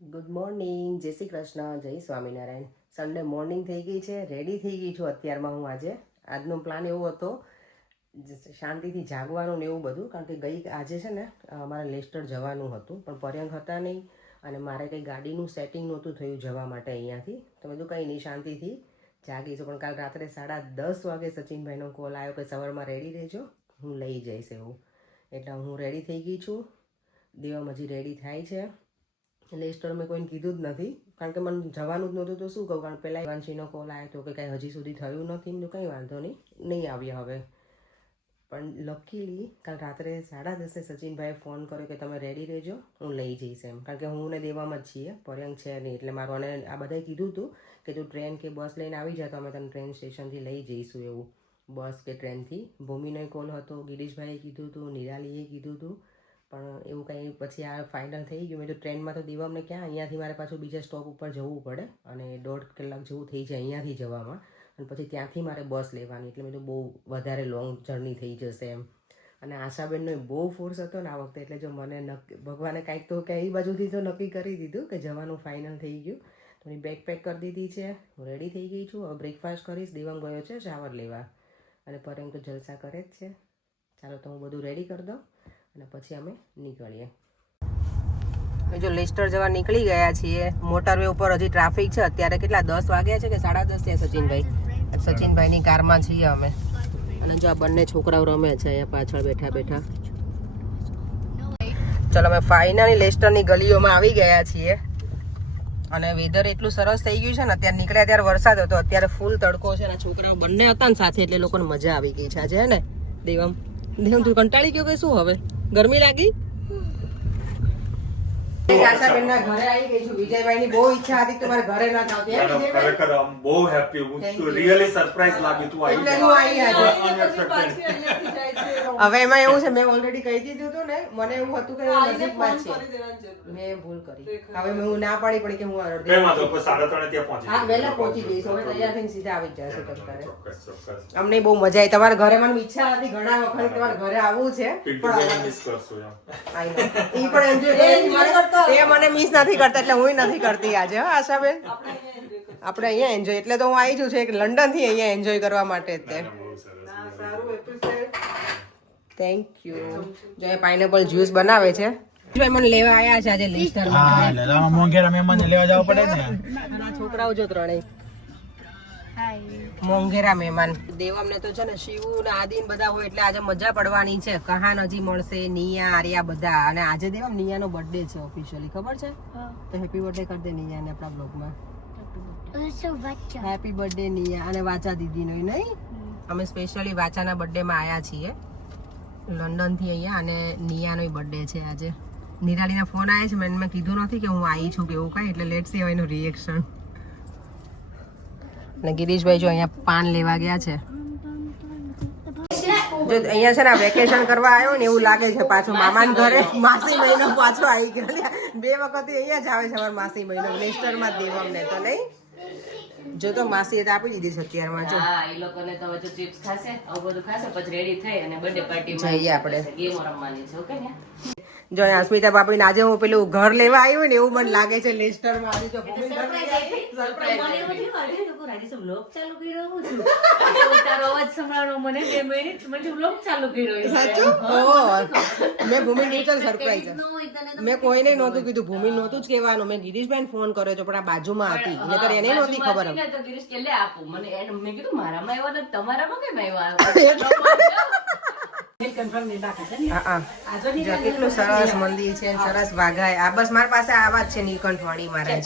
Good morning, જય શ્રી કૃષ્ણ, જય Swaminarayan. Sunday morning થઈ ગઈ છે, રેડી થઈ ગઈ છું અત્યારમાં હું. આજનો પ્લાન એવો હતો શાંતિથી જાગવાનું ને એવું બધું, કારણ કે આજે છે ને અમારે લેસ્ટર જવાનું હતું પણ પર્યંક હતા નહીં અને મારે કંઈ ગાડીનું સેટિંગ નહોતું થયું જવા માટે અહીંયાથી. તો મેં કંઈ નહીં, શાંતિથી જાગીશું. પણ કાલ રાત્રે 10:30 વાગે સચિનભાઈનો કોલ આવ્યો કે સવારમાં રેડી રહેજો, હું લઈ જઈશ એવું. એટલે હું રેડી થઈ ગઈ છું. દેવમ હજી રેડી થાય છે. લેસ્ટર મેં કોઈને કીધું જ નથી, કારણ કે મને જવાનું જ નહોતું તો શું કહું. કારણ પહેલાં વાંશીનો કોલ આવ્યો હતો કે કાંઈ હજી સુધી થયું નથી. તો કંઈ વાંધો નહીં આવ્યા હવે. પણ લકીલી કાલ રાત્રે 10:30 સચિનભાઈએ ફોન કર્યો કે તમે રેડી રહેજો, હું લઈ જઈશ એમ. કારણ કે હું ને દેવામાં જ છીએ, પર્યંક છે નહીં. એટલે મારું અને આ બધાએ કીધું હતું કે તું ટ્રેન કે બસ લઈને આવી જાય તો અમે તને ટ્રેન સ્ટેશનથી લઈ જઈશું એવું, બસ કે ટ્રેનથી. ભૂમિનો કોલ હતો, ગિરીશભાઈએ કીધું હતું, નિરાલીએ કીધું હતું. પણ એવું કંઈ પછી આ ફાઇનલ થઈ ગયું. મેં તો ટ્રેનમાં તો દેવામને ક્યાં, અહીંયાથી મારે પાછું બીજા સ્ટોપ ઉપર જવું પડે અને 1.5 કલાક જેવું થઈ જાય અહીંયાથી જવામાં. અને પછી ત્યાંથી મારે બસ લેવાની, એટલે મેં તો બહુ વધારે લોંગ જર્ની થઈ જશે એમ. અને આશાબેનનો બહુ ફોર્સ હતો ને આ વખતે, એટલે જો મને ભગવાને કાંઈક તો ક્યાંય બાજુથી તો નક્કી કરી દીધું કે જવાનું ફાઇનલ થઈ ગયું. તો એની બેગ પેક કરી દીધી છે, હું રેડી થઈ ગઈ છું. હવે બ્રેકફાસ્ટ કરીશ. દેવાંગ ગયો છે શાવર લેવા અને પર્યંક તો જલસા કરે જ છે. ચાલો તો હું બધું રેડી કરી દઉં અને પછી અમે નીકળીએ. જો લેસ્ટર જવા નીકળી ગયા છીએ. મોટરવે ઉપર હજી ટ્રાફિક છે. અત્યારે કેટલા 10 વાગ્યા છે કે 10:30 છે સચિનભાઈ? સચિનભાઈની કારમાં છીએ અમે. અને જો આ બંને છોકરાઓ રમે છે અહીંયા પાછળ બેઠા બેઠા. ચલો અમે ફાઇનલી લેસ્ટરની ગલીઓમાં આવી ગયા છીએ. અને વેધર એટલું સરસ થઈ ગયું છે ને, અત્યારે નીકળ્યા ત્યારે વરસાદ હતો, અત્યારે ફૂલ તડકો છે. અને છોકરાઓ બંને હતા ને સાથે, એટલે લોકોને મજા આવી ગઈ છે આજે. હે ને દેવમ? તું કંટાળી ગયો કે શું? હવે ગરમી લાગી? આશાબેનના ઘરે આવી ગઈ છું. વિજયભાઈની બહુ ઈચ્છા હતી કે મારે ઘરે ના જાવ. ખરેખર બહુ હેપી હું. રિયલી સરપ્રાઈઝ લાગી તું આવી. એટલે હું આવી હવે એમાં એવું છે, મેં ઓલરેડી કહી દીધું હતું ને, મને એવું હતું કે નજીકમાં છે. મેં ભૂલ કરી. હવે હું ના પાડી પડી કે હું 3:30 ત્યાં પહોંચી. હા, વહેલા પહોંચી જઈશ. હવે તૈયાર થઈને સીધા આવી જશે અત્યારે. અમને બહુ મજા આવી. તમારા ઘરે મને ઈચ્છા હતી ઘણા વખત તમારા ઘરે આવવું છે, પણ મિસ કરશું એમ. ઈ પણ એન્જોય એ મને મિસ નથી કરતા, એટલે હું નથી કરતી આજે. હા આશાબેન, આપણે અહીંયા એન્જોય, એટલે તો હું આવી છું એક લંડન થી અહીંયા એન્જોય કરવા માટે જ તે. Thank you. જો એ પાઇનેપલ જ્યુસ બનાવે છે. મને લેવા આવ્યા છે આજે લેસ્ટરમાં. મોંઘેરા મહેમાન લેવા જવા પડે ને. અને છોકરાઓ જો ત્રણેય મોંઘેરા મહેમાન. દેવમને તો છે ને શિવુ ને આદિન બધા હોય એટલે આજે મજા પડવાની છે. કહાન હજી મળશે, નિયા, આર્યા બધા. અને આજે દેવમ નિયાનો બર્થડે છે ઓફિશિયલી, ખબર છે? તો હેપી બર્થડે કરી દે નિયાને આપણા બ્લોગમાં. Happy birthday Nia. અને વાચા દીદીનો નહીં, અમે સ્પેશિયલી વાચાના બર્થડેમાં આવ્યા છીએ લંડનથી અહીંયા. અને નિયાનો બર્થડે છે આજે. નિરાલીના ફોન આવ્યા છે, મેં કીધું નથી કે હું આવી છું કે એવું કાંઈ, એટલે લેટ્સ સી હવે એનું રિએક્શન. અને ગિરીશભાઈ જો અહીંયા પાન લેવા ગયા છે. જો અહીંયા છે ને વેકેશન કરવા આવ્યો ને એવું લાગે છે. પાછો મામાના ઘરે માસી મહિનો પાછો આવી ગયો. 2 વખત અહીંયા જ આવે છે અમારા માસી મહિનો, લેસ્ટરમાં જ દેવમને તો નહીં. જો તો માસી એ આપી દીધી છે અત્યારમાં. જો એ લોકોને તો હવે ચિપ્સ ખાશે, આવું બધું ખાશે, પછી રેડી થઈ અને બર્થડે પાર્ટીમાં જઈએ આપણે. ગેમ રમવાની છે. ઓકે ને? જો અસ્મિતા બાપડીને આજે હું પેલું ઘર લેવા આવ્યું ને એવું મને લાગે છે લેસ્ટરમાં. આજે તો મેં ભૂમિ નેચર સરપ્રાઈઝ. મેં કોઈને નહોતું કીધું, ભૂમિ નહોતું જ કહેવાનું. મેં ગિરીશભાઈ ફોન કર્યો હતો પણ આ બાજુમાં હતી, નકર એને નહોતી ખબર. મારામાં આવ્યા ને તમારામાં કેમ આવ્યા? કેટલું સરસ મંદિર છે, સરસ વાઘા. આ બસ મારી પાસે આવા જ છે નીલકંઠ વાણી મહારાજ.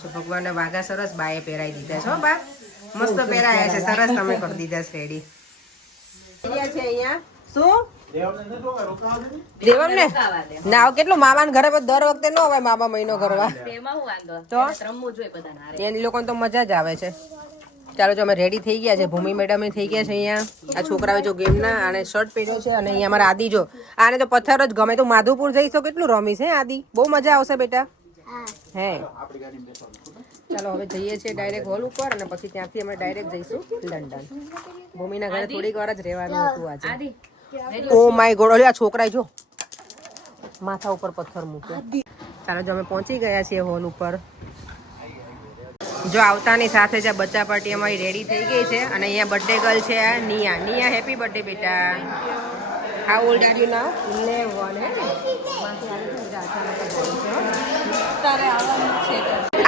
તો ભગવાનના વાઘા સરસ બાએ પહેરાઈ દીધા છે. બા મસ્ત પહેરાયા છે, સરસ તમે કરી દીધા છે રેડી. છે અહીંયા શું દેવમ ને ના કેટલું મામાના ઘરે દર વખતે ન હોય મામા મહિનો કરવા, તો એ લોકોને તો મજા જ આવે છે. ચાલો જો અમે રેડી થઈ ગયા છે. ભૂમિ મેડમે થઈ ગયા છે અહીંયા. આ છોકરાઓ જો ગેમના આને શર્ટ પહેર્યો છે. અને અહીંયા અમારા આદિ જો, આને તો પથ્થર જ ગમે. તું માધુપુર જઈશો કેટલું રમીશ હે આદિ? બહુ મજા આવશે બેટા. હે ચાલો હવે જઈએ છીએ ડાયરેક્ટ હોલ ઉપર અને પછી ત્યાંથી અમે ડાયરેક્ટ જઈશું લંડન. ભૂમિના ઘરે થોડીક વાર જ રહેવાનું હતું આજે. ઓ માય ગોડ, આ છોકરાએ જો માથા ઉપર પથ્થર મૂક્યો. ચાલો જો અમે પહોંચી ગયા છીએ હોલ ઉપર. જો આવતાની સાથે જ આ બચ્ચા પાર્ટી અમારી રેડી થઈ ગઈ છે અને અહીંયા બર્થડે ગર્લ છે નિયા. નિયા હેપી બર્થડે બેટા. હાઉ ઓલ્ડ આર યુ નાઉ? 11 હે ને? માથે આવી છે ને અચાનક જ બોલું છું. તારે આવવાનું છે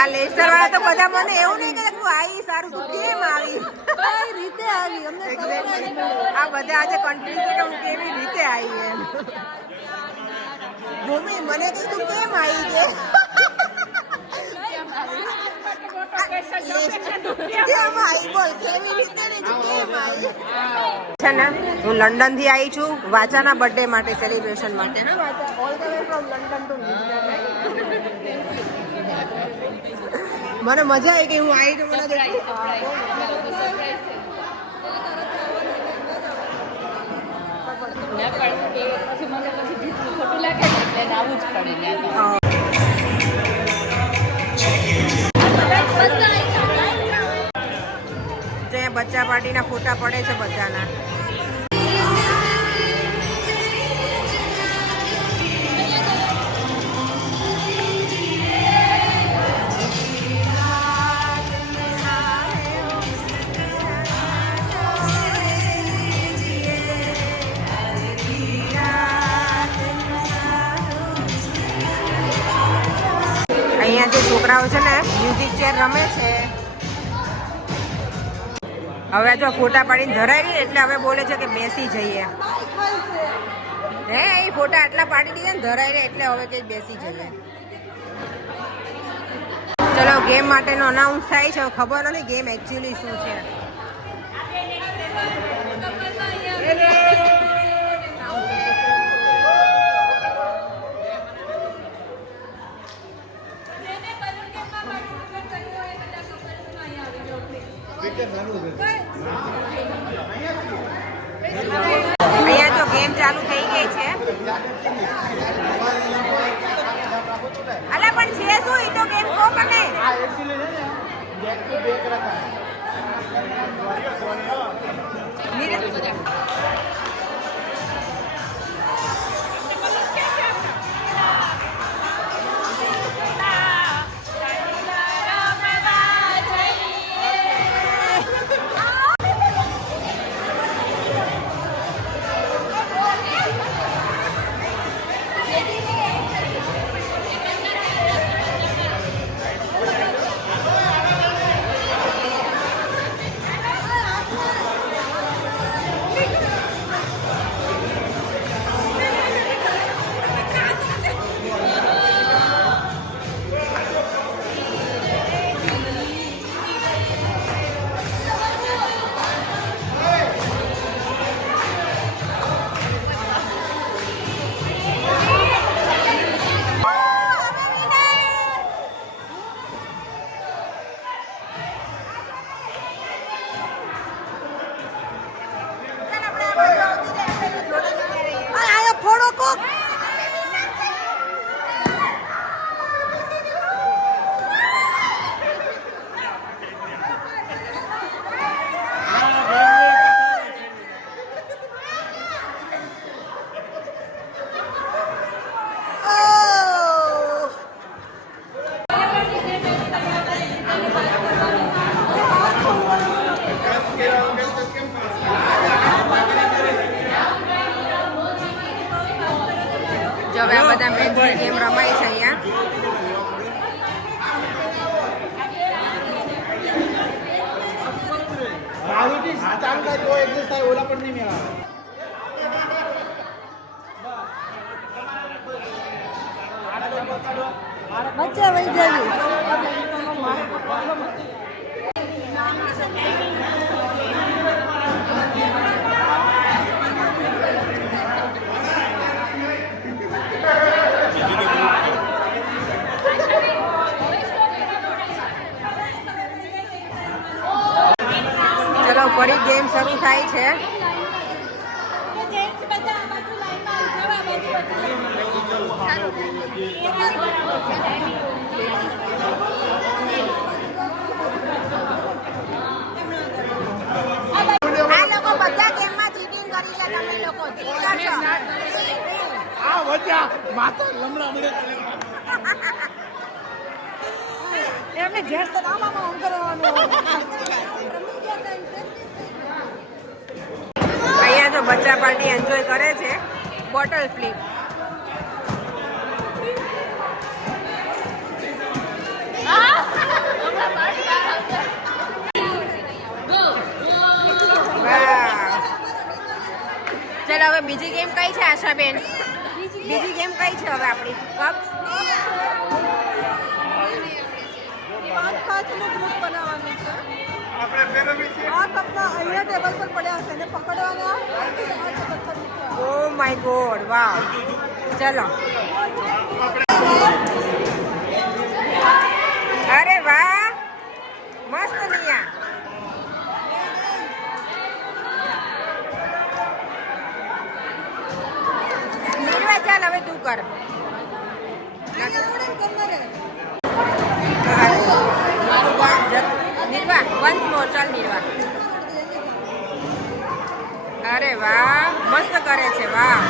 આ લેસ્ટર વાળા તો બધા મને એવું નહીં કે તું આવી સારું તું કેમ આવી કઈ રીતે આવી અમને આ બધા આજે કન્ફ્યુઝ છે કે હું કેવી રીતે આવી એમ. મમ્મી મને કહી તું કેમ આવી કે કેમ આવી બોલ કેવી રીતે ને તું કેમ આવી છે ને. હું લંડન થી આવી છું વાચાના બર્થડે માટે સેલિબ્રેશન માટે. હા વાચા all the way from London to મને મજા આવી ગઈ. હું આવી તો મને ખોટું લાગે ને એટલે આવું જ પડે ને જે બચ્ચા પાર્ટીના ફોટા પડે છે બધાના. અહીંયા જે છોકરાઓ છે ને મ્યુઝિક ચેર રમે છે. હવે જો ફોટા પાડીને ધરાઈ ગઈ એટલે હવે બોલે છે કે બેસી જઈએ. હે એ ફોટા આટલા પાડી દીધા ને ધરાઈ રહે એટલે હવે કે બેસી જઈએ. ચલો ગેમ માટેનો અનાઉન્સ થાય છે. ખબર નથી ગેમ એકચ્યુઅલી શું છે. અહીંયા જો ગેમ ચાલુ થઈ ગઈ છે. અલા પણ છે શું ઈ તો ગેમ કો કને જો હવે આ બધા મેચ ગેમ રમાય છે અહીંયા. ચાલુ થાય તો એડજસ્ટ થાય ઓલા પણ નહીં મેળા. બચ્ચા વહી જવી ચલો ફરી ગેમ શરૂ થાય છે. આ લોકો બધા ગેમમાં ચીટિંગ કરી છે. તમે લોકો ચીટર છો. આ વચ્ચા માથા લમડા મળે. એમને ઝેર તો આમાં આમ કરવાનું અહીંયા જો બચ્ચા પાર્ટી એન્જોય કરે છે બોટલ ફ્લિપ. ચાલો હવે બીજી ગેમ કઈ છે આશાબેન? બીજી ગેમ કઈ છે હવે આપણી? પાંચ નું ગ્રુપ બનાવવાનું છે. આ કપડા અહીંયા ટેબલ પર પડ્યા છે ને પકડવાના આ ટેબલ પર મૂકવાના. ઓ માય ગોડ, વાવ. ચલો. અરે વાહ, મસ્ત નિયા. નિર્વા ચાલ હવે તું કર. નિર્વા વન્સ મોર, ચાલ નિર્વા. અરે વાહ, મસ્ત કરે છે, વાહ.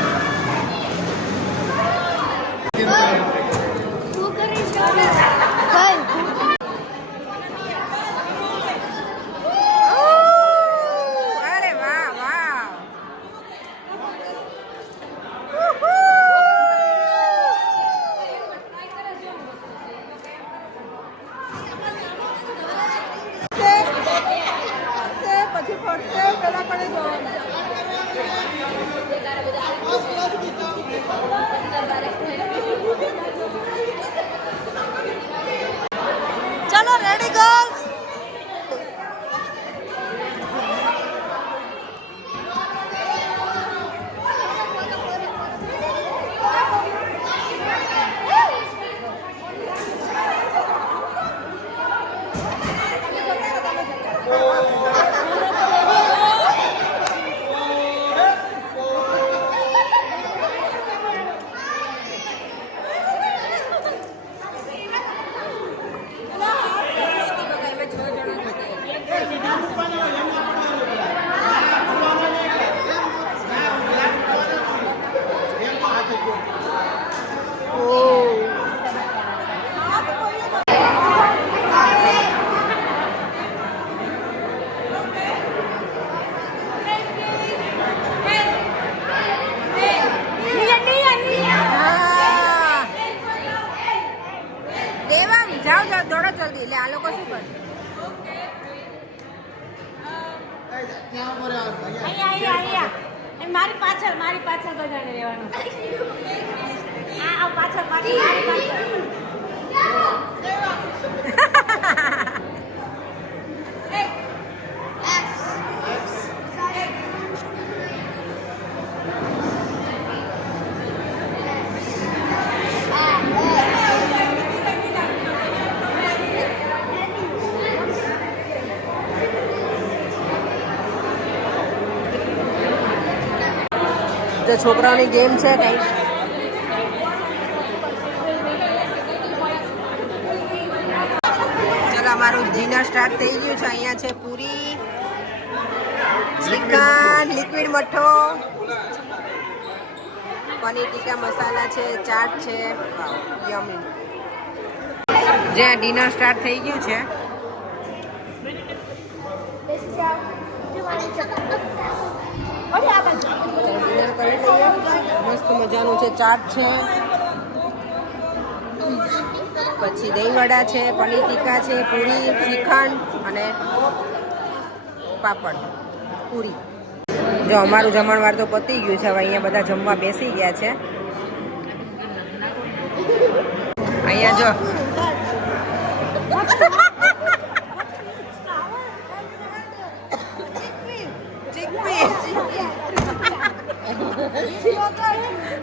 અરે વાહ, વાહ. પછી ફરશે પેલા પડે જવાનું. ચલો રેડી ગર્લ્સ. દેવાંગ જાઓ જાઓ, દોડો જલ્દી. એટલે આ લોકો શું કરે? મારી પાછળ બધાને રહેવાનું. આ પાછળ મારી પાછળ. જે છોકરાઓની ગેમ છે કંઈક. ચલો અમારું ડિનર સ્ટાર્ટ થઈ ગયું છે. અહીંયા છે પૂરી, ચિકન, લિક્વિડ મઠો, પનીર ટીકા મસાલા છે, ચાટ છે. યમી. જે આ ડિનર સ્ટાર્ટ થઈ ગયું છે. ડિનર કરી લઈએ. મસ્ત મજાનું છે, ચાટ છે, પછી દહીંવડા છે, પનીર ટીકા છે, પૂરી, શ્રીખંડ અને પાપડ, પૂરી. જો અમારું જમણવાર તો પતી ગયું છે. હવે અહીંયા બધા જમવા બેસી ગયા છે. અહીંયા જો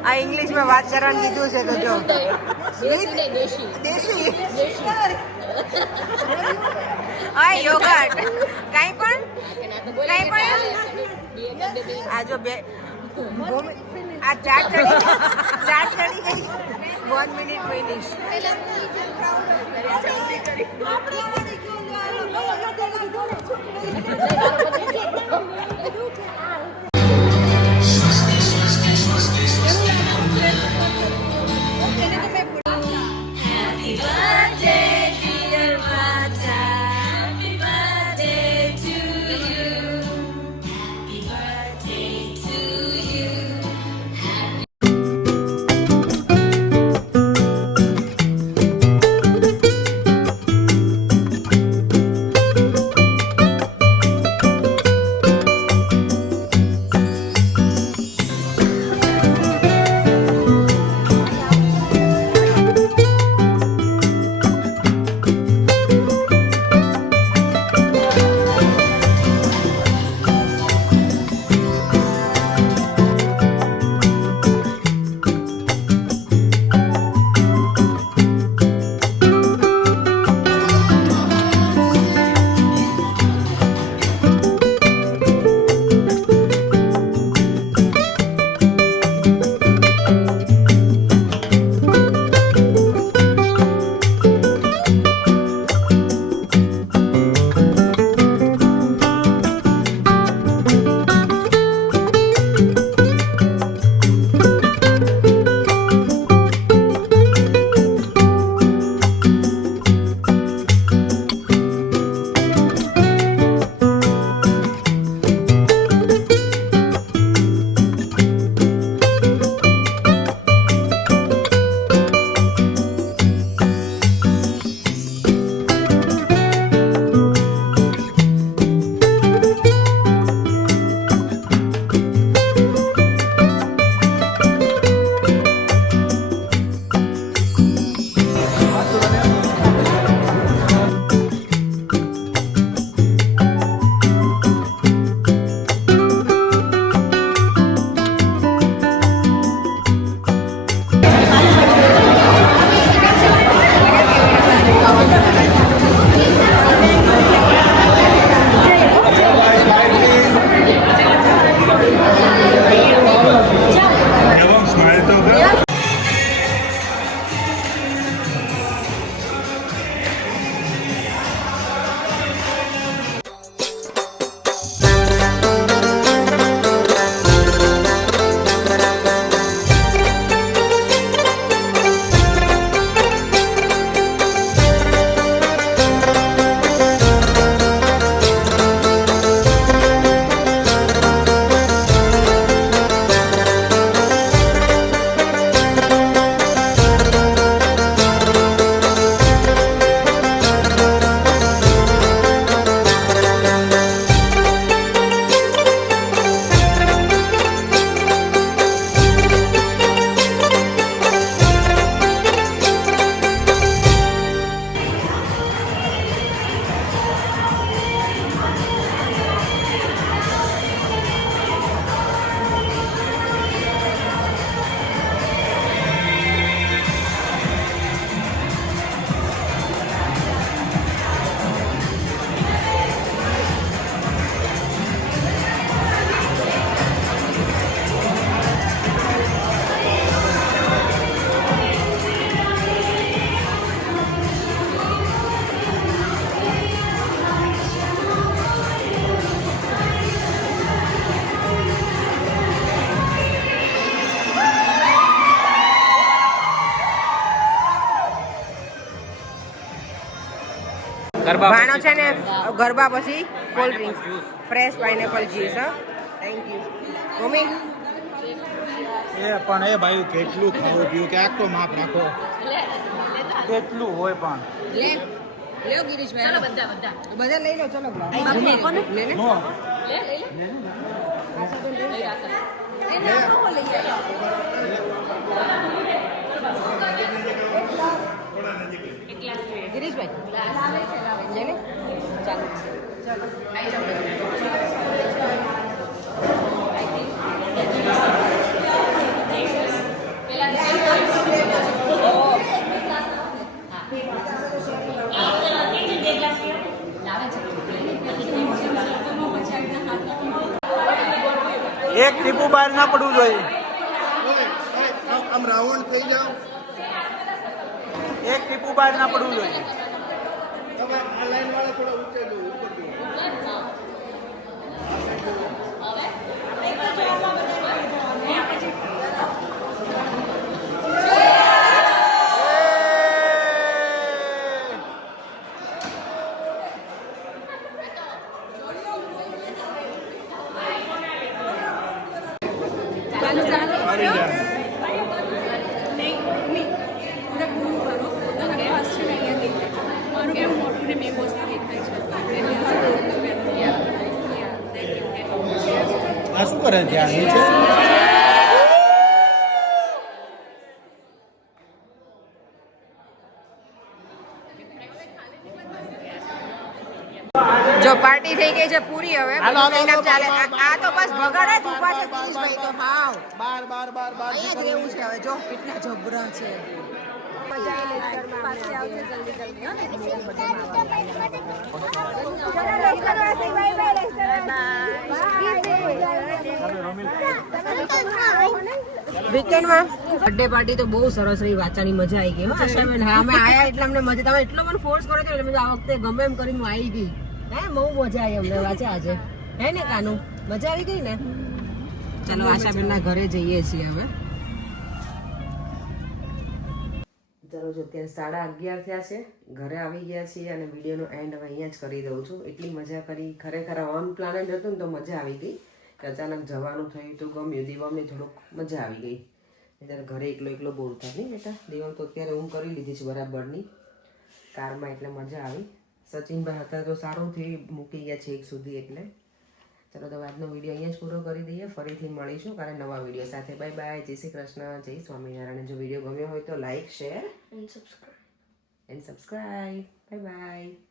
આ ઇંગ્લિશમાં વાત કરવાનું કીધું છે તો જો દેશી આ યોગર્ટ કાંઈ પણ આ જો બે આ ચાટ ચડી ગઈ 1 minute finish. Happy birthday, dear ભાણો છે ને ગરબા પછી cold drinks fresh pineapple juice હા થેન્ક યુ મમ્મી એ પણ એ ભાઈ કેટલું ખાવું પીવું ક્યાંક તો માપ રાખો કેટલું હોય પણ લે લ્યો ગિરીશભાઈ ચલો બધા બધા બધા લઈ લો ચલો લે લે નો ગિરીશભાઈ લે લે ચાલો એક ટીપું બહાર ના પડવું જોઈએ આમ રાઉન્ડ થઈ જાવ એક ટીપું બહાર ના પડવું જોઈએ તમે આ લાઈન વાળા થોડા ઊંચે લો ઉપર જો આ શું કરે ત્યાં નીચે જો પાર્ટી થઈ ગઈ છે પૂરી હવે ઇનામ ચાલે આ તો બસ ભગાડે જ ઊભા છે ગિરીશભાઈ તો ભાવ બાર બાર બાર બાર અહીંયા જ રહેવું છે હવે જો કેટલા જબરા છે મજા આવી પાસે આવશે જલ્દી જલ્દી વીકેન્ડમાં બર્થડે પાર્ટી તો બહુ સરસ રહી વાંચવાની મજા આવી ગઈ આશાબેન હા અમે આયા એટલે અમને મજા તમે એટલો મને ફોર્સ કર્યો એટલે મેં આ વખતે ગમે એમ કરીને હું આવી ગઈ હે બહુ મજા આવી અમને વાંચા આજે હે ને કાનુ મજા આવી ગઈ ને ચલો આશાબેન ના ઘરે જઈએ છીએ હવે ચલો જો અત્યારે 11:30 થયા છે ઘરે આવી ગયા છીએ અને વિડીયોનો એન્ડ હવે અહીંયા જ કરી દઉં છું એટલી મજા કરી ખરેખર અનપ્લાનેડ હતું ને તો મજા આવી ગઈ કે અચાનક જવાનું થયું તો ગમ્યું દિવામને થોડુંક મજા આવી ગઈ અત્યારે ઘરે એકલો બોર થાય નહીં બેટા દિવામ તો અત્યારે ઊંઘ કરી લીધી છે બરાબરની કારમાં એટલે મજા આવી સચિનભાઈ હતા તો સારું થયું મૂકી ગયા છે 1 સુધી એટલે ચલો તો આજનો વિડીયો અહીંયા જ પૂરો કરી દઈએ ફરીથી મળીશું કારણ નવા વિડીયો સાથે બાય બાય જય શ્રી કૃષ્ણ જય સ્વામિનારાયણ જો વિડીયો ગમ્યો હોય તો like share and subscribe bye bye